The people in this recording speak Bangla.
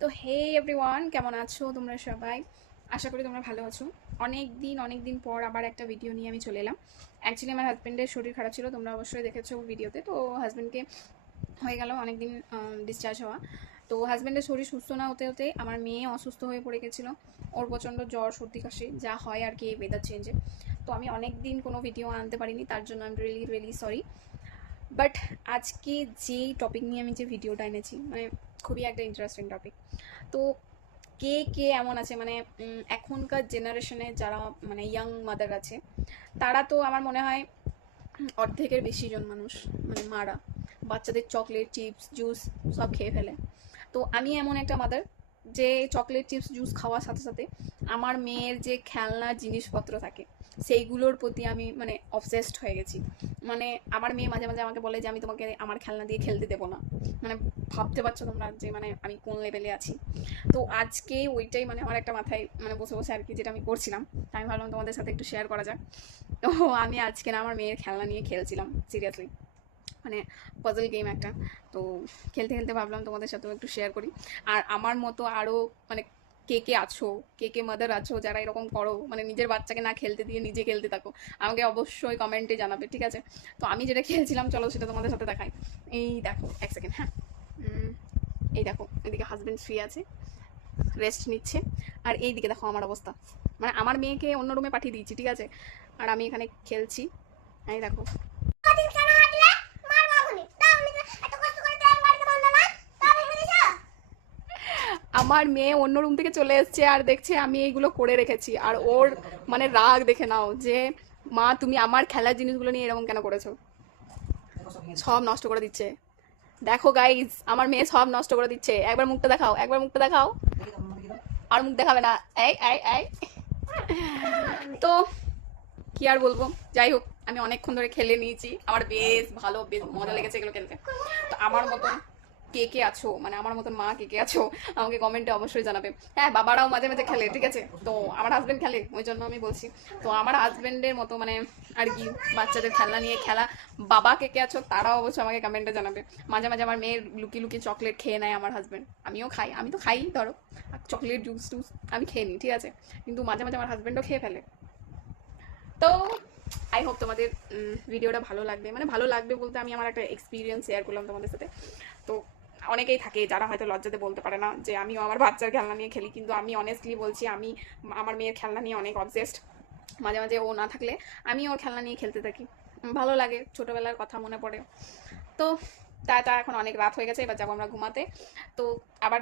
তো হে এভরিওয়ান, কেমন আছো তোমরা সবাই? আশা করি তোমরা ভালো আছো। অনেক দিন পর আবার একটা ভিডিও নিয়ে আমি চলে এলাম। অ্যাকচুয়ালি আমার হাজব্যান্ডের শরীর খারাপ ছিল, তোমরা অবশ্যই দেখেছো ভিডিওতে। তো হাজব্যান্ডকে হয়ে গেল অনেক দিন ডিসচার্জ হওয়া। তো হাজব্যান্ডের শরীর সুস্থ না হতে হতে আমার মেয়ে অসুস্থ হয়ে পড়ে গেছিলো। ওর প্রচণ্ড জ্বর সর্দি কাশি যা হয় আর কি ওয়েদার চেঞ্জে। তো আমি অনেক দিন কোনো ভিডিও আনতে পারিনি, তার জন্য আমি রিয়েলি সরি। বাট আজকে যেই টপিক নিয়ে আমি যে ভিডিওটা এনেছি, মানে খুবই একটা ইন্টারেস্টিং টপিক। তো কে কে এমন আছে, মানে এখনকার জেনারেশনে যারা মানে ইয়াং মাদার আছে, তারা তো আমার মনে হয় অর্ধেকের বেশি জন মানুষ, মানে মারা বাচ্চাদের চকলেট চিপস জুস সব খেয়ে ফেলে। তো আমি এমন একটা মাদার যে চকলেট চিপস জুস খাওয়ার সাথে সাথে আমার মেয়ের যে খেলনার জিনিসপত্র থাকে সেইগুলোর প্রতি আমি মানে অবসেসড হয়ে গেছি। মানে আমার মেয়ে মাঝে মাঝে আমাকে বলে যে আমি তোমাকে আমার খেলনা দিয়ে খেলতে দেবো না। মানে ভাবতে পারছো তোমরা যে মানে আমি কোন লেভেলে আছি। তো আজকে ওইটাই মানে আমার একটা মাথায় মানে বসে বসে আর কি যেটা আমি করছিলাম, আমি ভাবলাম তোমাদের সাথে একটু শেয়ার করা যাক। তো আমি আজকে না আমার মেয়ের খেলনা নিয়ে খেলছিলাম সিরিয়াসলি, মানে পাজল গেম একটা। তো খেলতে খেলতে ভাবলাম তোমাদের সাথেও একটু শেয়ার করি। আর আমার মতো আরও মানে কে কে আছো, কে কে মাদার আছো যারা এরকম করো, মানে নিজের বাচ্চাকে না খেলতে দিয়ে নিজে খেলতে থাকো, আমাকে অবশ্যই কমেন্টে জানাবে, ঠিক আছে? তো আমি যেটা খেলছিলাম চলো সেটা তোমাদের সাথে দেখাই। এই দেখো, এক সেকেন্ড, হ্যাঁ। এই দেখো, এদিকে হাজব্যান্ড শুয়ে আছে, রেস্ট নিচ্ছে। আর এই দিকে দেখো আমার অবস্থা, মানে আমার মেয়েকে অন্য রুমে পাঠিয়ে দিয়েছি, ঠিক আছে? আর আমি এখানে খেলছি। এই দেখো, আমার মেয়ে অন্য রুম থেকে চলে এসছে আর দেখছে আমি এইগুলো করে রেখেছি, আর ওর মানে রাগ দেখে নাও যে মা তুমি আমার খেলার জিনিসগুলো নিয়ে এরকম কেন করেছো। সব নষ্ট করে দিচ্ছে। দেখো গাইজ, আমার মেয়ে সব নষ্ট করে দিচ্ছে। একবার মুখটা দেখাও, একবার মুখটা দেখাও। আর মুখ দেখাবে না। এই এই এই তো কি আর বলবো, যাই হোক আমি অনেকক্ষণ ধরে খেলে নিয়েছি, আমার বেশ ভালো, বেশ মজা লেগেছে এগুলো খেলতে। তো আমার মতন কে কে আছো, মানে আমার মতন মা কে কে আছো আমাকে কমেন্টে অবশ্যই জানাবে। হ্যাঁ, বাবারাও মাঝে মাঝে খেলে, ঠিক আছে? তো আমার হাজবেন্ড খেলে, ওই জন্য আমি বলছি। তো আমার হাজবেন্ডের মতো মানে আর কি বাচ্চাদের খেলনা নিয়ে খেলা বাবা কে কে আছো তারাও অবশ্যই আমাকে কমেন্টে জানাবে। মাঝে মাঝে আমার মেয়ের লুকিয়ে লুকিয়ে চকলেট খেয়ে নেয় আমার হাজবেন্ড, আমিও খাই, আমি তো খাই ধরো চকলেট জুস টুস আমি খেয়ে নিই, ঠিক আছে? কিন্তু মাঝে মাঝে আমার হাজবেন্ডও খেয়ে ফেলে। তো আই হোপ তোমাদের ভিডিওটা ভালো লাগবে, মানে ভালো লাগবে বলতে আমি আমার একটা এক্সপিরিয়েন্স শেয়ার করলাম তোমাদের সাথে। তো অনেকেই থাকে যারা হয়তো লজ্জাতে বলতে পারে না যে আমিও আমার বাচ্চার খেলনা নিয়ে খেলি, কিন্তু আমি অনেস্টলি বলছি আমি আমার মেয়ের খেলনা নিয়ে অনেক অবসেসড। মাঝে মাঝে ও না থাকলে আমি ওর খেলনা নিয়ে খেলতে থাকি, ভালো লাগে, ছোটোবেলার কথা মনে পড়ে। তো তা এখন অনেক রাত হয়ে গেছে, এবার যাবো আমরা ঘুমাতে। তো আবার